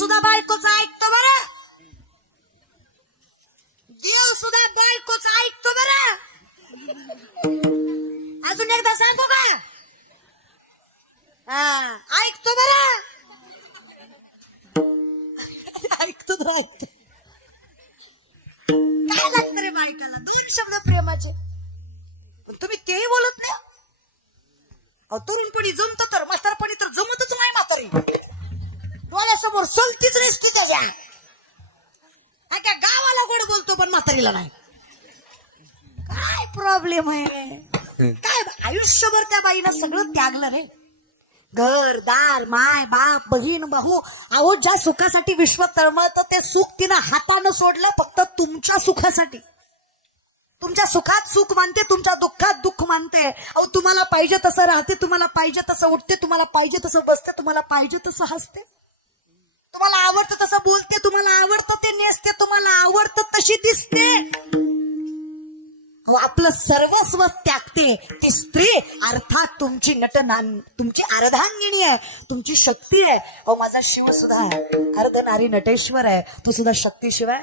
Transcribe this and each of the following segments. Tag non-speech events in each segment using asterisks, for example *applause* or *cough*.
सुद्धा बायकोच ऐकतो बर देव सुद्धा बायकोच ऐकतो बर अजून एकदा सांगू का ऐकतो बर ऐकतो तो ऐकतो काय लागतं रे बायकाला दोन शब्द प्रेमाचे पण तुम्ही तेही बोलत नाही तरुणपणी जमत तर म्हातारपणी तर जमतच नाही म्हातारी डोळ्यासमोर सलतीच नसती त्याच्या. अख्या गावाला गोड बोलतो पण म्हातारीला नाही. काय प्रॉब्लेम आहे काय आयुष्यभर त्या बाईनं सगळं त्यागलं रे. घर दार माय बाप बहीण भाऊ अहो ज्या सुखासाठी विश्व तळमळतं ते सुख तिनं हातानं सोडलं फक्त तुमच्या सुखासाठी. तुमच्या सुखात सुख मानते तुमच्या दुःखात दुःख मानते. अहो तुम्हाला पाहिजे तसं राहते तुम्हाला पाहिजे तसं उठते तुम्हाला पाहिजे तसं बसते तुम्हाला पाहिजे तसं हसते. तुम्हाला आवडतं तसं बोलते तुम्हाला आवडतं ते नेसते तुम्हाला आवडतं तशी दिसते. आपलं सर्वस्व त्यागते. ती स्त्री अर्थात तुमची नटना तुमची अर्धांगिणी आहे तुमची शक्ती आहे. अहो माझा शिव सुद्धा अर्ध नारी नटेश्वर आहे. तो सुद्धा शक्तीशिवाय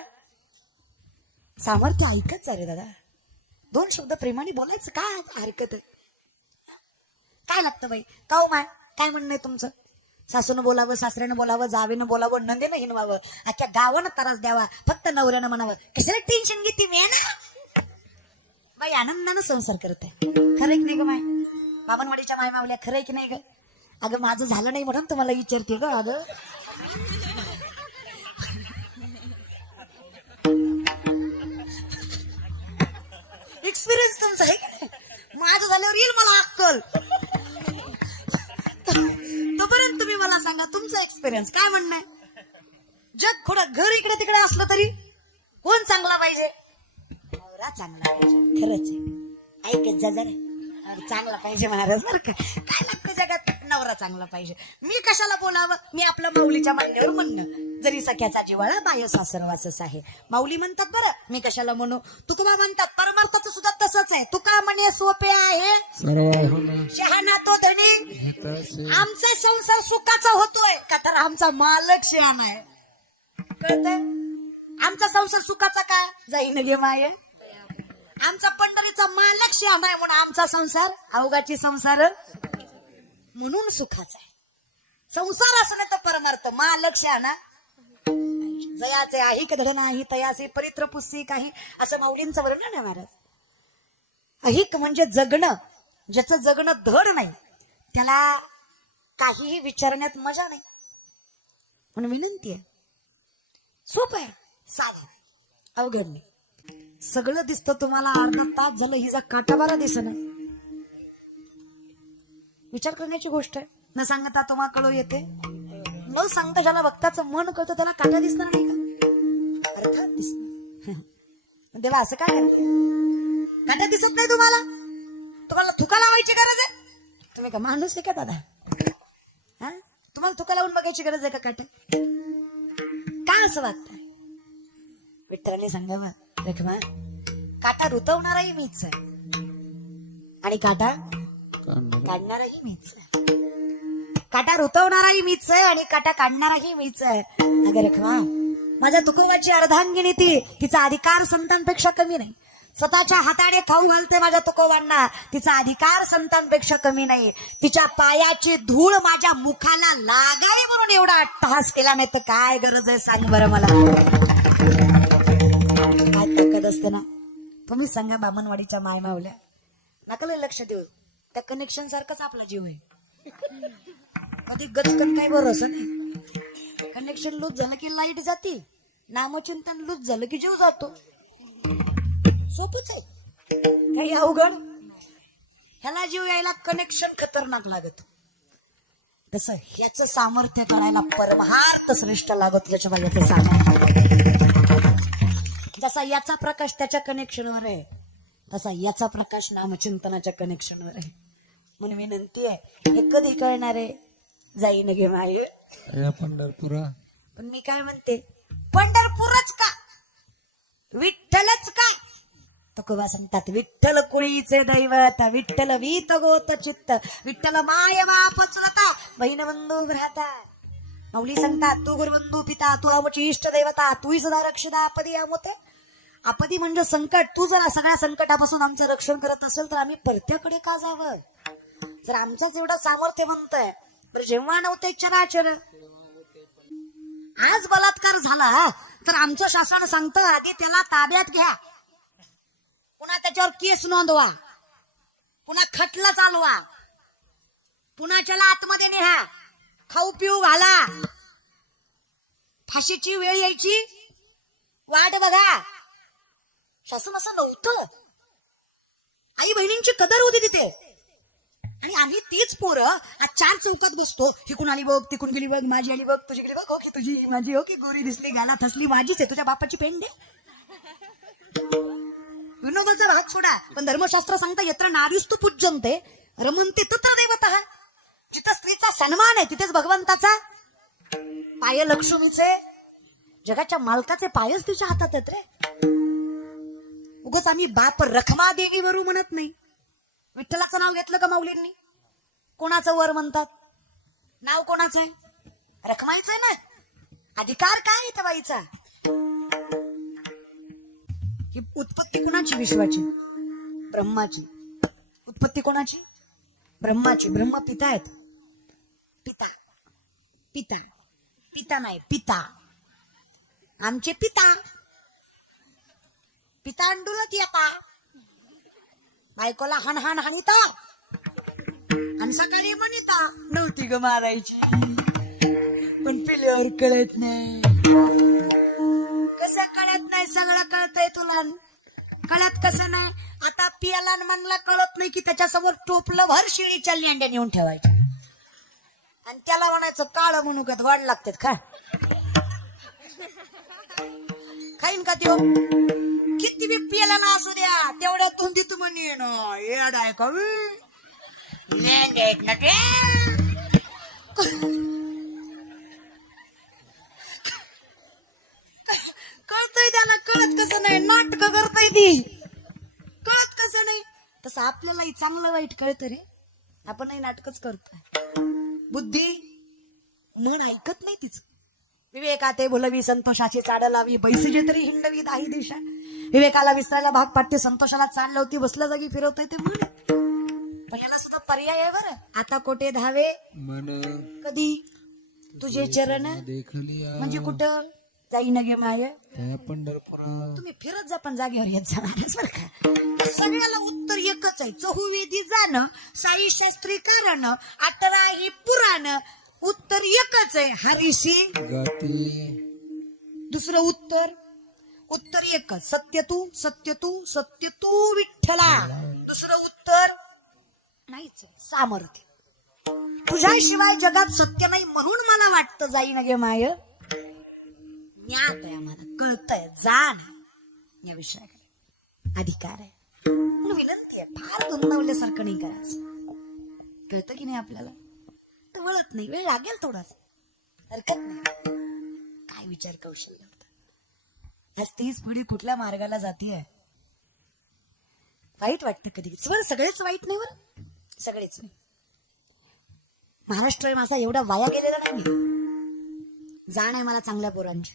सामर्थ्य ऐकत जा रे दादा. दोन शब्द प्रेमाने बोलायचं काय हरकत आहे. काय लागतं बाई? काऊ माय काय म्हणणं आहे तुमचं? सासूनं बोलावं सासऱ्यानं बोलावं जावेनं बोलावं नंदेनं हिनवावं. अख्ख्या गावानं त्रास द्यावा. फक्त नवऱ्यानं म्हणावं. कशाला टेन्शन घेते मी ना? बाई आनंदानं संसार करत आहे. खरं की नाही ग माय? बाबनवाडीच्या माय मावल्या खरंय की नाही ग? अगं माझं झालं नाही म्हणून तुम्हाला विचारते ग अगं. एक्सपिरियन्स तुमचा आहे माझं झाल्यावर येईल मला अक्कल. तोपर्यंत तुम्ही मला सांगा तुमचा एक्सपिरियन्स काय म्हणणं आहे? जग थोडं घर इकडे तिकडे असलं तरी कोण चांगला पाहिजे? नवरा चांगला पाहिजे खरंच आहे. ऐकत जा जरा चांगला पाहिजे महाराज बरं काय लागतं जगात? नवरा चांगला पाहिजे. मी कशाला बोलावं? मी आपल्या माऊलीच्या मांडीवर म्हणणं. जरी सख्याचा जिवाळा बाह्य सासरवासच आहे. माऊली म्हणतात बरं मी कशाला म्हणू? तुकोबा म्हणतात परमार्थाचं सुद्धा तसंच आहे. तुका म्हणे सोपे आहे. शहाणा तो धनी. आमचा संसार सुखाचा होतोय. का तर आमचा मालक शहाणा आहे. कळतंय? आमचा संसार सुखाचा काय जाईन गे माये. आमचा पंढरीचा मालक शहाणा आहे म्हणून आमचा संसार अवघाची संसार. म्हणून सुखाचा आहे. संसार असणं तर परमार्थ. मा लक्ष ना जयाचे आहे कधड नाही तयाचे परित्र पुस्सी काही. असं माऊलींचं वर्णन आहे महाराज. अहिक म्हणजे जगणं. ज्याचं जगणं धड नाही त्याला काहीही विचारण्यात मजा नाही. म्हणून विनंती आहे. सोपं आहे. साधा अवघड नाही. सगळं दिसतं तुम्हाला अर्धा तास झालं हिचा काटाबारा दिसत विचार करण्याची गोष्ट आहे. न सांगता तुम्हाला कळू येते. न सांगता ज्याला वक्ताचं मन कळतं त्याला काटा दिसणार नाही का? अर्थात दिसणार तेव्हा *laughs* असं काय काटा दिसत नाही तुम्हाला? तुम्हाला थुका लावायची गरज आहे? तुम्ही का माणूस आहे का दादा? हा? तुम्हाला थुका लावून बघायची गरज आहे का काटा? का असं वागताय? विठ्ठलाने सांगावं रेखमा काटा रुतवणाराही मीच आहे. आणि काटा काढणाराही मीच काटा रुतवणाराही मीच आहे आणि काटा काढणाराही मीच आहे. अगं रखवा माझ्या तुकोबाची अर्धांगिनी ती तिचा अधिकार संतांपेक्षा कमी नाही. स्वतःच्या हाताने खाऊ घालते माझ्या तुकोबांना तिचा अधिकार संतांपेक्षा कमी नाही. तिच्या पायाची धूळ माझ्या मुखाला लागावी म्हणून एवढा अट्टहास केला नाही तर काय गरज आहे सांग बरं मला. काय ताकद असते ना? तुम्ही सांगा बामनवाडीच्या माय मावल्या नका लक्ष देऊ. त्या कनेक्शन सारखंच आपला जीव आहे. कधी गचकन काय भरोसा नाही. कनेक्शन लूज झालं की लाइट जाते नामचिंतन लूज झालं की जीव जातो. सोपच आहे. काही अवघड? ह्याला जीव यायला कनेक्शन खतरनाक लागत. तसं ह्याचं सामर्थ्य करायला परमहार्थ श्रेष्ठ लागत याच्या सामर्थ्य. जसा याचा प्रकाश त्याच्या कनेक्शनवर आहे तसा याचा प्रकाश नामचिंतनाच्या कनेक्शनवर आहे. म्हणून विनंती आहे हे कधी कळणार आहे? जाईन घे माये या पंढरपुरा. पण मी काय म्हणते पंढरपूरच का? विठ्ठलच का? तुकोबा सांगतात विठ्ठल कुळीचे दैवत विठ्ठल वीत गोत चित्त विठ्ठल माय चुलता बहीण बंधू भ्राता. माऊली सांगतात तू गुरुबंधू पिता तू आमची इष्ट देवता तूही सदा रक्षदा आपदी आमोते. आपदी म्हणजे संकट. तू जर सगळ्या संकटापासून आमचं रक्षण करत असेल तर आम्ही परत्याकडे का जावं? जर आमचाच एवढं सामर्थ्य म्हणतंय तर जेव्हा नव्हते चराचर आज बलात्कार झाला तर आमचं शासन सांगतं आधी त्याला ताब्यात घ्या. पुन्हा त्याच्यावर केस नोंदवा. पुन्हा खटला चालवा. पुन्हा त्याला आतमध्ये नेहा. खाऊ पिऊ घाला. फाशीची वेळ यायची. वाट बघा. शासन असं नव्हतं. आई बहिणींची कदर होती तिथे. आणि आम्ही तीच पोरं आज चार चौकात बसतो. इकून आली बघ तिकून गेली बघ माझी आली बघ तुझी गेली बघ ओके तुझी माझी ओके की गोरी दिसली गाला थसली माझीच आहे तुझ्या बापाची पेंड आहे विनोदाचा भाग सोडा पण धर्मशास्त्र सांगता यत्र नारीस्तु पूज्यंते रमंते तत्र देवता जिथं स्त्रीचा सन्मान आहे तिथेच भगवंताचा. पाय लक्ष्मीचे जगाच्या मालकाचे पायच तिच्या हातात आहेत रे. उगच आम्ही बाप रखमा देवी वरू म्हणत नाही. विठ्ठलाचं नाव घेतलं का माऊलींनी? कोणाचं वर म्हणतात? नाव कोणाचं आहे? रखमाईचं आहे ना? अधिकार काय आहे त्या बाईचा? ही उत्पत्ती कोणाची? विश्वाची. ब्रह्माची. उत्पत्ती कोणाची? ब्रह्माची. ब्रह्म पिता आहेत. पिता. पिता. पिता नाही पिता. आमचे पिता. पिता अंडुलत येता बायकोला हण हण हाणिता. आणि सकाळी म्हणिता नव्हती ग मारायची. पण पिल्यावर कळत नाही. कसं कळत नाही सगळं कळतय तुला. कळत कसं नाही आता पियाला न म्हणला कळत नाही की त्याच्यासमोर टोपलं भर शिळीच्या लेंड्या नेऊन ठेवायच्या. आणि त्याला म्हणायचं काळ म्हणू का वाढ लागतात का खाईन का त्यो? किती बी पियाला ना असू द्या तेवढ्या तुंदी तू म्हणे ना येड आहे का बे? ना ते कळतंय त्याला कळत कसं नाही नाटक करताय ती. कळत कसं नाही. तसं आपल्यालाही चांगलं वाईट कळत रे. आपणही नाटकच करतो बुद्धी म्हण ऐकत नाही तिच. विवेकाते बोलवी संतोषाची चाड लावी बैसजे तरी हिंडवी दाही दिशा. विवेकाला विसरायला भाग पाडते संतोषाला चाल लावती बसल्या जागी फिरवतोय ते मन पण याला सुद्धा पर्याय आहे बरं. आता कोठे धावे? मन कधी? तुझे चरण? देखली म्हणजे कुठं? जाईन गे माय. पंढरपुरा तुम्ही फिरत जा पण जागेवर येत जाणारच बरं का. सगळ्याला उत्तर एकच आहे. चहुवेदी जाणं साई शास्त्री कारण अठरा ही पुराण. उत्तर एकच आहे. हरीशी. गाती. दुसरं उत्तर? उत्तर एकच सत्य तू सत्य तू सत्य तू विठ्ठला. दुसरं उत्तर नाहीच आहे, सामर्थ्य. तुझ्याशिवाय जगात सत्य नाही म्हणून मला वाटतं जाईन गे माय. ज्ञात आहे आम्हाला कळतंय जाण या विषयाकडे. अधिकार आहे. पण विनंती आहे फार गुंतवल्यासारखं नाही करायचं. कळतं की नाही आपल्याला? तर वळत नाही वेळ लागेल थोडाच. हरकत नाही. काय विचार कौशल्य? आज तीच पुढे कुठल्या मार्गाला जाते वाईट वाटतं कधी? स्वर सगळेच वाईट नाही बरं? सगळेच नाही. महाराष्ट्र माझा एवढा वाया गेलेला नाही जाण आहे मला चांगल्या पोरांची.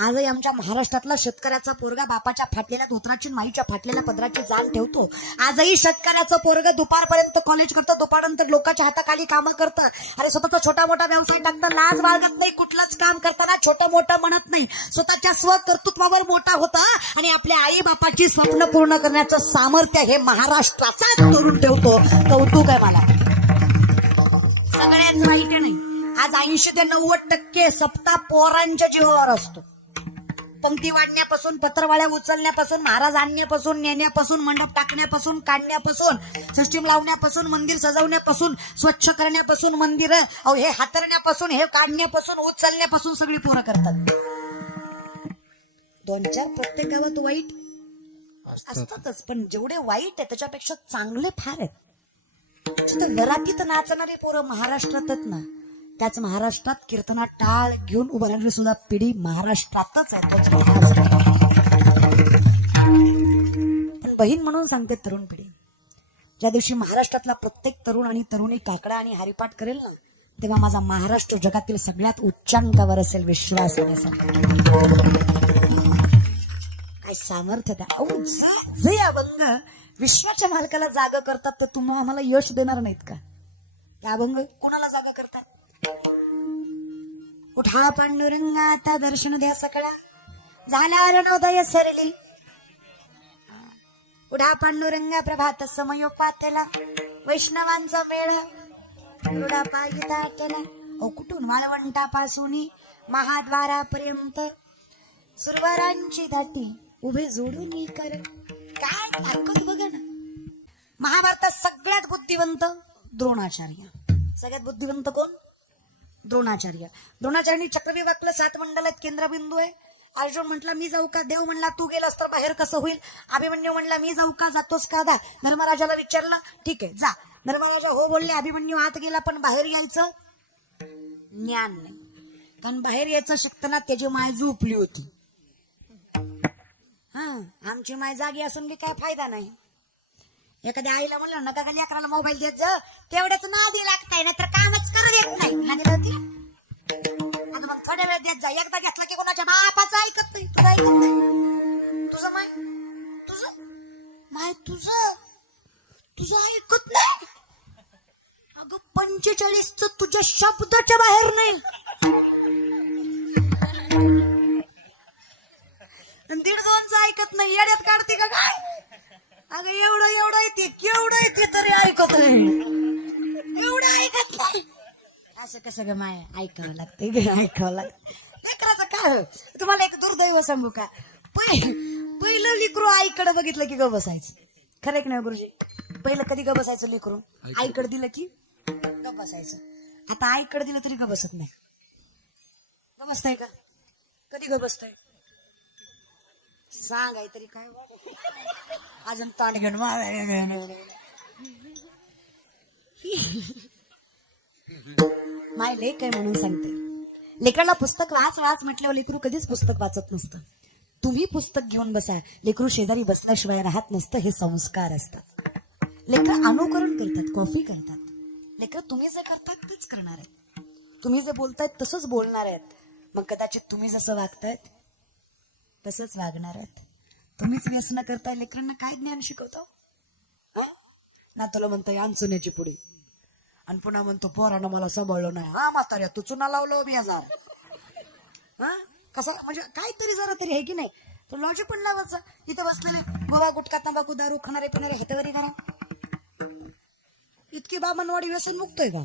आजही आमच्या महाराष्ट्रातला शेतकऱ्याचा पोरगा बापाच्या फाटलेल्या धोत्राची माईच्या फाटलेल्या पदराची जाण ठेवतो. आजही शेतकऱ्याचं पोरग दुपारपर्यंत कॉलेज करतं दुपारनंतर लोकांच्या हाताखाली कामं करतं. अरे स्वतःचा छोटा मोठा व्यवसाय टाकतं लाज बाळगत नाही कुठलंच काम करताना छोटं मोठं म्हणत नाही. स्वतःच्या स्वकर्तृत्वावर मोठा होता आणि आपल्या आई बापाची स्वप्न पूर्ण करण्याचं सामर्थ्य हे महाराष्ट्राचा तरुण ठेवतो. कौतुक आहे मला. सगळ्याच माहिती नाही. आज ऐंशी ते नव्वद टक्के सप्ताह पोरांच्या जीवावर असतो. पंक्ती वाढण्यापासून पत्रवाळ्या उचलण्यापासून महाराज आणण्यापासून नेण्यापासून मंडप टाकण्यापासून काढण्यापासून सिस्टीम लावण्यापासून मंदिर सजवण्यापासून स्वच्छ करण्यापासून मंदिर हे हातरण्यापासून हे काढण्यापासून उचलण्यापासून सगळी पोरं करतात. दोन चार प्रत्येक गावात वाईट असतात. असतातच पण जेवढे वाईट आहे त्याच्यापेक्षा चांगले फार आहेत. घरातीत नाचणारी पोरं महाराष्ट्रातच ना. त्याच महाराष्ट्रात कीर्तना टाळ घेऊन उभं सुद्धा पिढी महाराष्ट्रातच आहे. तोच पण बहीण म्हणून सांगते तरुण पिढी. ज्या दिवशी महाराष्ट्रातला प्रत्येक तरुण आणि तरुणी काकडा आणि हरिपाठ करेल ना तेव्हा माझा महाराष्ट्र जगातील सगळ्यात उच्चांकावर असेल विश्वास काय सामर्थ्य त्या. अहो, जे- अभंग विश्वाच्या मालकाला जागा करतात तर तुम्हाला आम्हाला यश देणार नाहीत का? अभंग कोणाला जागा करतात? उठा पांडुरंगा आता दर्शन द्या सकळा झाला अरुणोदय सरली. उठा पांडुरंगा प्रभात समयो पातेला वैष्णवांचा मेळा. रुडा पायी ओ कुठून महाद्वारापर्यंत? सुरवारांची दाटी उभे जोडून कर. काय ताकद बघा ना. महाभारतात सगळ्यात बुद्धिवंत द्रोणाचार्य. सगळ्यात बुद्धिवंत कोण? द्रोणाचार्य. द्रोणाचार्यांनी चक्रव्यूहातलं सात मंडलात केंद्रबिंदू आहे. अर्जुन म्हटला मी जाऊ का? देव म्हणला तू गेलास तर बाहेर कसं होईल? अभिमन्यू म्हणला मी जाऊ का? जातोस का? दा धर्मराजाला विचारलं ठीक आहे जा. धर्मराजा हो बोलले अभिमन्यू आत गेला पण बाहेर यायचं ज्ञान नाही. कारण बाहेर यायचं शकताना त्याची माय झोपली होती. हा आमची माय जागी असून बी काय फायदा नाही. एखाद्या आईला म्हणलं नका का लेकराला मोबाईल देत जा. तेवढ्याच नादी लागताय ना तर कामच करू देत नाही. आता मग थोड्या वेळ देत जा. एकदा घेतला की कोणाच्या बापाचं ऐकत नाही. तुझं ऐकत नाही. तुझं माय? तुझं? माय तुझं? तुझं ऐकत नाही? अगं पंचेचाळीस तुझ्या शब्दाच्या बाहेर नाही. दीड दोनच ऐकत नाही. येड्यात काढते का काय? अगं एवढं एवढं येते केवढं येते तरी ऐकत एवढं ऐकत नाही. असं कसं ग माय? ऐकावं लागतं ग ऐकावं लागतं लेकराचं काय हो? तुम्हाला एक दुर्दैव सांगू का? पहिलं लिकरू आईकडे बघितलं की ग बसायचं. खरं की नाही गुरुजी? पहिलं कधी ग बसायचं लिकरू? आईकडे दिलं की ग बसायचं. आता आईकडे दिलं तरी ग बसत नाही. ग बसताय का? कधी ग बसताय? सांगाय तरी काय अजून ताण घेऊन माय लेख आहे म्हणून सांगते? लेकराला पुस्तक वाच वाच म्हटल्यावर लेकरू कधीच पुस्तक वाचत नसतं. तुम्ही पुस्तक घेऊन बसा. लेकरू शेजारी बसल्याशिवाय राहत नसतं हे संस्कार असतात. लेकर अनुकरण करतात कॉफी करतात. लेकर तुम्ही जे करतात तेच करणार आहेत. तुम्ही जे बोलतायत तसंच बोलणार आहेत. मग कदाचित तुम्ही जसं वागतायत तसंच वागणार आहेत. तुम्हीच व्यसन करताय लेकरांना काय ज्ञान शिकवतो? ना तुला म्हणताय अंचण्याची पुढे आणि पुन्हा म्हणतो पोरानं मला सांभाळलं नाही. हा म्हाताऱ्या तू चुना लावलो मी हजार. हा? कसा म्हणजे काहीतरी जरा तरी आहे की नाही? तो लॉजिक पण लावायचं. इथं बसलेले गोवा गुटका तंबाखू दारू खाणारे पिणारे हातावरी करा. इतकी बामनवाडी व्यसन मुक्तोय का?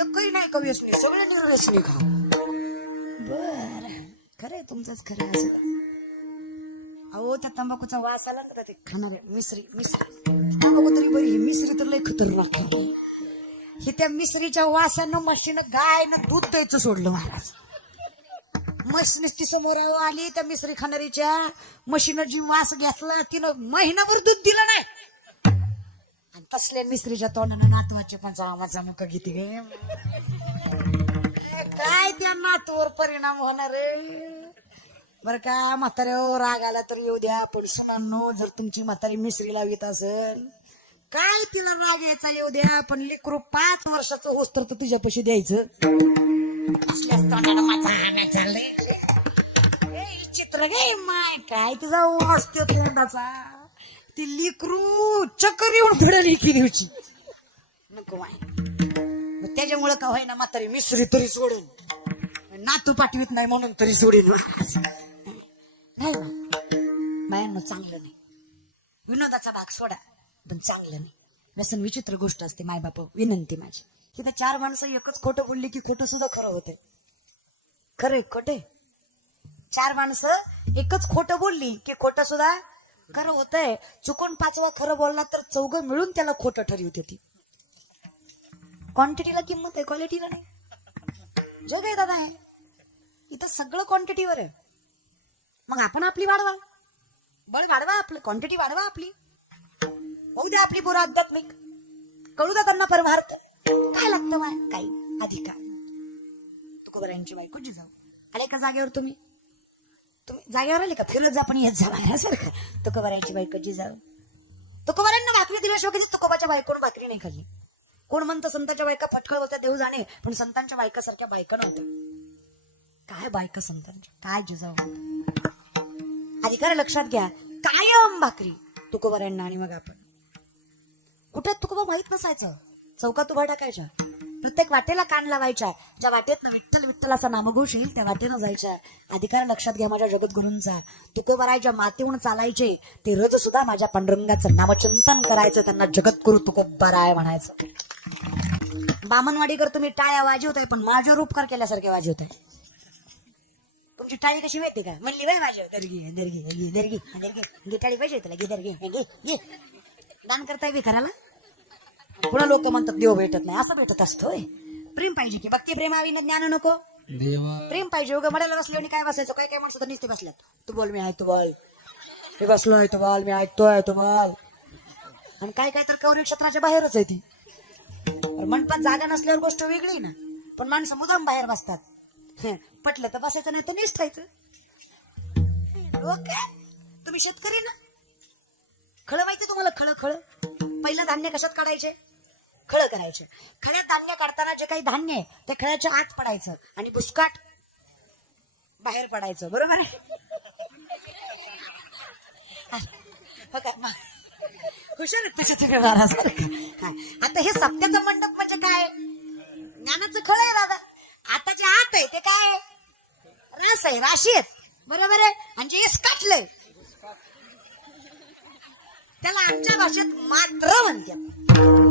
एकही नाही का व्यसनी? सगळे निर्व्यसनी का? बर. खरंय तुमचंच खरं असं. अहो त्या तंबाखूचा वास आला ना ते खाणारे मिसरी मिसरी. तंबाखू तरी बरी ही मिसरी तर लय खतरनाक हे त्या मिसरीच्या वासानं म्हशीनं गायनं दूध द्यायचं सोडलं महाराज. म्हस समोर आली त्या मिसरी खाणारीच्या. म्हशीनं जी वास घेतला तिनं महिनाभर दूध दिलं नाही. आणि तसल्या मिसरीच्या तोंडानं नातवाचे पण जामाचा मुख घेते गे. काय त्या नातूवर परिणाम होणार आहे? बर का म्हाताऱ्यावर राग आला तर येऊ द्या. पण सुनांनो जर तुमची म्हातारी मिसरी लावित असेल काय तिला राग यायचा येऊ द्या. पण लेकरू पाच वर्षाचं होस्तर तर तुझ्यापाशी द्यायचं. असल्याच तोंडानं माझा हाना चाललंय ए, चित्र गे माय काय तुझा वाचते तोंडाचा? ती लेकरू चक्कर येऊन धडली की दिवशी. नको माय. त्याच्यामुळं का होईना म्हातारी मिसरी तरी सोडून. नातू पाठवीत नाही म्हणून तरी सोडेन. नाही चांगलं नाही. विनोदाचा भाग सोडा पण चांगलं नाही. व्यसन विचित्र गोष्ट असते माय बाप विनंती माझी. तिथं चार माणसं एकच खोटं बोलली की खोटं सुद्धा खरं होते. खरे खोटे चार माणसं एकच खोटं बोलली की खोटं सुद्धा खरं होतंय. चुकून पाचवा खरं बोलला तर चौघ मिळून त्याला खोटं ठरवते ती. क्वांटिटीला किंमत आहे क्वालिटीला नाही. जग आहे दादा. आहे इथं सगळं क्वांटिटीवर आहे. मग आपण आपली वाढवा. बळ वाढवा आपली क्वांटिटी वाढवा आपली. होऊ द्या आपली पोरं आध्यात्मिक. कळू द्या त्यांना परमार्थ काय लागतं माय काही. अधिकार. तुकोबरायांची बायको जाऊ आले का जागेवर तुम्ही? तुम्ही जागेवर आले का? फिरत जा पण येत जा बाहेर तुकोबरायांची बायको जाऊ तुकोबरांना भाकरी दिल्याशिवाय कधी तुकोबाच्या बायकोनं भाकरी नाही खाल्ली. कोण म्हणतं संतांच्या बायका फटकळ होत्या देऊ जाणे. पण संतांच्या बायकासारख्या बायका नव्हत्या. काय बायका संतांच्या? काय जिजाऊ अधिकार लक्षात घ्या. कायम भाकरी. तुकोबारांना आणि मग आपण. कुठे तुकोबा माहीत नसायचं. चौकात उभा टाकायच्या. प्रत्येक वाटेला कान लावायच्या ज्या वाटेत विठ्ठल विठ्ठल असा नामघोष येईल त्या वाटेनं जायच्या अधिकार लक्षात घ्या माझ्या जगद्गुरूंचा तुकोबारायच्या मातीहून चालायचे ते रज सुद्धा माझ्या पांडुरंगाचं नामचिंतन करायचं त्यांना जगद्गुरु तुकोबाराय म्हणायचं बामनवाडीकर तुम्ही टाळ्या वाजवत आहे पण माझ्यावर उपकार केल्यासारखे वाजवत आहे तुमची टाळी कशी माहिती का म्हणली बाय माझ्या दर्गी दर्गी दर्गी दर्गी दर्गी टाळी पाहिजे तुला घे दर्गी दान करताय विकाराला पुन्हा लोक म्हणतात देव भेटत नाही. असं भेटत असतोय. प्रेम पाहिजे की. भक्ती प्रेम ना ज्ञान नको. देवा. प्रेम पाहिजे. उगा म्हणायला बसले आणि काय बसायचं? काय काय माणसं तर नुसते बसल्यात. तू बोल मी ऐकतो बोल. मी बसलोय तू बोल. मी ऐकतोय तू बोल. आणि काय काय तर कौरी क्षेत्राच्या बाहेरच आहे ती. पण मंडपात जागा नसल्यावर गोष्ट वेगळी ना. पण माणसं मुदाम बाहेर बसतात. हं, पटलं तर बसायचं नाही तर निष्ठायचं. ओके तुम्ही शेतकरी ना? खळं माहिती तुम्हाला खळं खळं? पहिलं धान्य कशात काढायचे? खळं करायचे. खळ्यात धान्य काढताना जे काही धान्य आहे ते खळ्याच्या आत पडायचं आणि बुसकाट बाहेर पडायचं. बरोबर आहे? हुशार हो आता हे सत्याचं मंडप म्हणजे काय? ज्ञानाचं खळ आहे दादा आताच्या आत आहे ते काय आहे? रास आहे राशी आहेत. बरोबर आहे? म्हणजे हेच काटलं त्याला आमच्या भाषेत मात्र म्हणतात.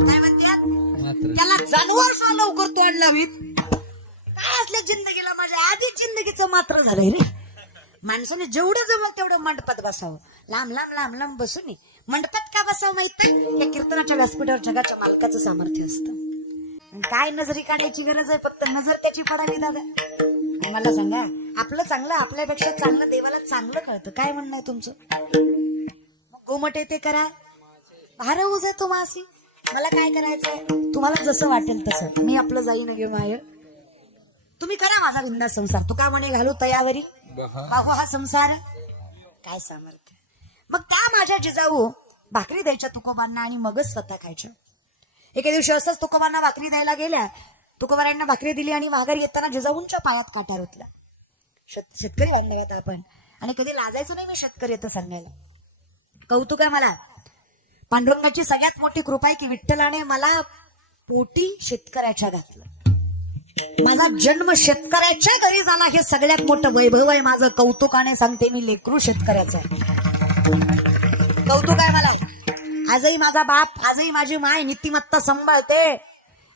त्याला जानवर हा लवकर तोंड लावीत. काय असल्या जिंदगीला माझ्या आधीच जिंदगीचं मात्र झालंय रे. माणसाने जेवढं जमल तेवढं मंडपात बसावं. लांब लांब लांब लांब बसून मंडपात का बसावं माहीत या कीर्तनाच्या व्यासपीठावर जगाच्या मालकाचं सामर्थ्य असतं. काय नजरी काढायची गरज आहे? फक्त नजर त्याची पडावी दादा. मला सांगा आपलं चांगलं आपल्यापेक्षा चांगलं देवाला चांगलं कळतं. काय म्हणणं आहे तुमचं? मग येते करा. भार उजे तो मासी. मला काय करायचंय? तुम्हाला जसं वाटेल तसं. मी आपलं जाईन गे माय. तुम्ही करा माझा बिंदास संसार. तू का म्हणे घालू तयावरी? बाहू हा संसार. काय सामर्थ्य. मग त्या माझ्या जिजाऊ भाकरी द्यायच्या तुकोबांना आणि मगच स्वतः खायच्या. एके दिवशी असंच तुकोबांना भाकरी द्यायला गेल्या. तुकोबारांना भाकरी दिली आणि माघारी येताना जिजाऊंच्या पायात काटा रुतला शेत- शेतकरी बांधवात आपण. आणि कधी लाजायचं नाही मी शेतकरी येतं सांगायला. कौतुक आहे मला. पांडुरंगाची सगळ्यात मोठी कृपा आहे की विठ्ठलाने मला पोटी शेतकऱ्याच्या घातलं. माझा जन्म शेतकऱ्याच्या घरी झाला हे सगळ्यात मोठं वैभव आहे. माझं कौतुकाने सांगते मी लेकरू शेतकऱ्याचं आहे. कौतुक आहे मला. आजही माझा बाप आजही माझी माय नीतिमत्ता सांभाळते.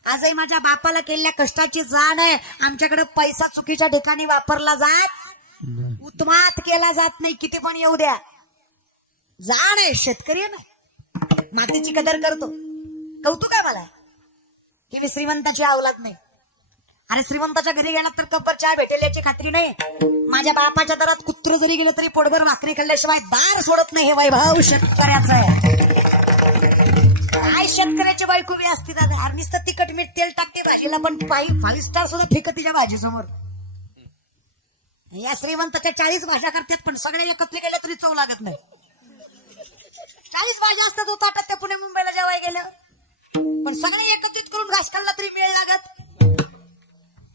आजही माझ्या बापाला केलेल्या कष्टाची जाण आहे. आमच्याकडे पैसा चुकीच्या ठिकाणी वापरला जात. उत्मात केला जात नाही. किती पण येऊ द्या. जाण आहे शेतकरी ना. मातीची कदर करतो. कौतुक आहे मला. की मी श्रीमंताची अवलाद नाही. अरे श्रीमंताच्या घरी गेला तर कपर चहा भेटेल याची खात्री नाही. माझ्या बापाच्या दरात कुत्र जरी गेलं तरी पोटभर भाकरी खाल्ल्याशिवाय दार सोडत नाही हे वैभव शेतकऱ्याचं आहे. काय शेतकऱ्याची बायको बी असते दादा? अरे नुसतं तिखट मीठ तेल टाकते भाजीला पण फाईव्ह स्टार सुद्धा फेक तिच्या भाजीसमोर. या श्रीमंताच्या चाळीस भाज्या करतात पण सगळे एकत्र गेल्या तरी चव लागत नाही. चाळीस भाज्या असतात हो ताटात त्या पुणे मुंबईला जेवाय गेलं पण सगळे एकत्रित करून घास तरी मेळ लागत.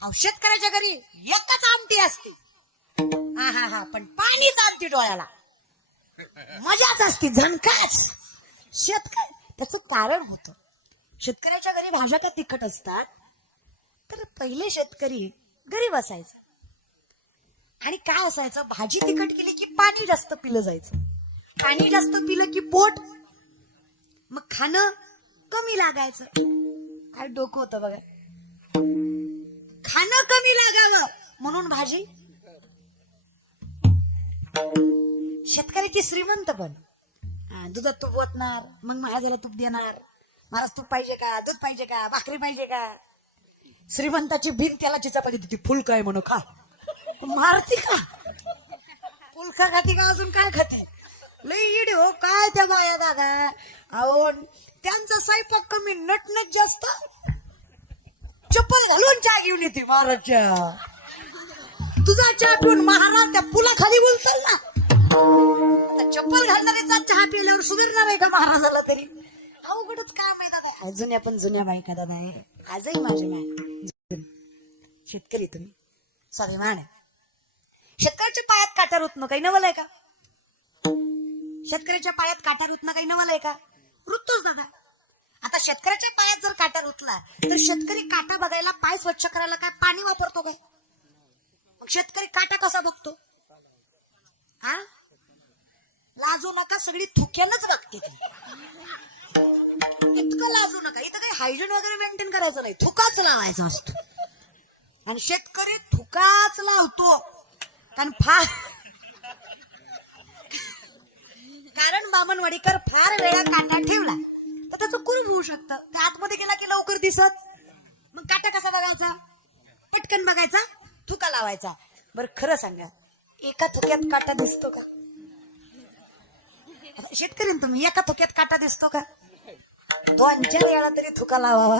अहो, शेतकऱ्याच्या घरी एकच आमटी असते. हा हा हा पण पाणीच आमटी डोळ्याला. मजाच असते झणकाच. शेतकरी त्याचं कारण होतं. शेतकऱ्याच्या घरी भाज्या त्या तिखट असतात तर पहिले शेतकरी गरीब असायचा. आणि काय असायचं? भाजी तिखट केली की पाणी जास्त पिलं जायचं. पाणी जास्त पिलं की पोट. मग खाणं कमी लागायचं. काय डोकं होतं बघा. खाणं कमी लागावं म्हणून भाजी. शेतकऱ्याची श्रीमंत पण. हा, दुधात तूप ओतणार मग महाराजाला तूप देणार. महाराज तूप पाहिजे का? दूध पाहिजे का? भाकरी पाहिजे का? श्रीमंताची भिन त्याला चिचापाती देते. फुलका आहे म्हणू खा. मारती का फुलका खाती का अजून काय खाते? लई इडी हो काय त्या बाया दादा? अहो त्यांचा स्वयंपाक कमी नटनट जास्त. चप्पल घालून चहा घेऊन येते महाराजच्या. तुझा चहा पिऊन महाराज त्या पुलाखाली बोलतात ना. चप्पल घालणारीचा चहा पिल्यावर सुधारणार आहे का महाराजाला तरी? अवघडच काय आहे दादा. जुन्या पण जुन्या बायका दादा आहे. आजही माझी माय शेतकरी तुम्ही. स्वाभिमान आहे. शेतकऱ्याच्या पायात काट्यावर होत ना काही नवल आहे का? शेतकऱ्याच्या पायात काटा रुतणं काही नवल आहे का? रुततोच दादा. आता शेतकऱ्याच्या पायात जर काटा रुतला तर शेतकरी काटा बघायला पाय स्वच्छ करायला काय पाणी वापरतो काय? मग शेतकरी काटा कसा बघतो? हा? लाजू नका सगळी थुक्यानच बघते इतकं लाजू नका. इथं काही हायजीन वगैरे मेंटेन करायचं नाही. थुकाच लावायचा असतो. आणि शेतकरी थुकाच लावतो. कारण फार कारण बामणवाडीकर फार वेळा काटा ठेवला. तर त्याचं कुरूप होऊ शकतं? ते आतमध्ये गेला की लवकर दिसत. मग काटा कसा बघायचा? पटकन बघायचा. थुका लावायचा. बरं खरं सांगा एका थुक्यात काटा दिसतो का? शेतकरी तुम्ही एका थुक्यात काटा दिसतो का? दोन चार वेळा तरी थुका लावावा.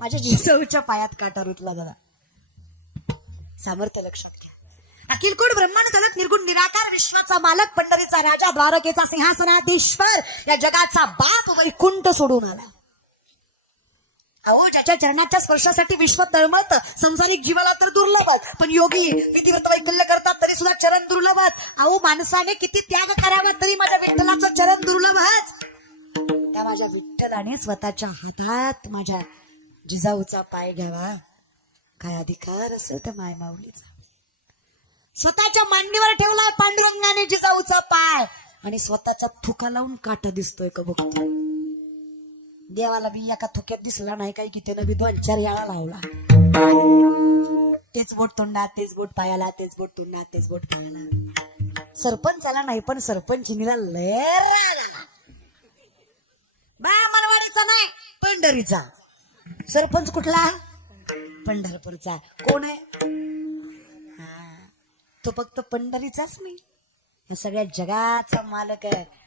माझ्या जिजाऊच्या पायात काटा रुतला दादा सामर्थ्य लक्षात घ्या. अखिल कोड ब्रह्मांड जगत निर्गुण निराकार विश्वाचा मालक पंढरीचा राजा द्वारकेचा सिंहासनाधीश्वर या जगाचा बाप वैकुंठ सोडून आला. अहो ज्याच्या चरणाच्या स्पर्शासाठी विश्व तळमळत संसारिक जीवाला तर दुर्लभत पण योगी विधिव्रत वैकल्य करतात तरी सुद्धा चरण दुर्लभत अहो माणसाने किती त्याग करावा तरी माझ्या विठ्ठलाचं चरण दुर्लभच. त्या माझ्या विठ्ठलाने स्वतःच्या हातात माझ्या जिजाऊचा पाय घ्यावा. काय अधिकार असेल तर माय माऊलीचा. स्वतःच्या मांडीवर ठेवलाय पांडुरंगाने जिजाऊचा पाय. आणि स्वतःचा थुका लावून काटा दिसतोय का बघतो. देवाला बी एका थुक्यात दिसला नाही काही की त्यानं बी दोन चार याळा लावला. तेच बोट तोंडा तेच बोट पायाला तेच बोट तोंडा तेच बोट पायाला. सरपंचाला नाही पण सरपंचिनीला लय बा मनवाडीचा नाही पंढरीचा. सरपंच कुठला? पंढरपूरचा. कोण आहे? तो फक्त पंढरीचाच मी. सगळ्या जगाचा मालक आहे.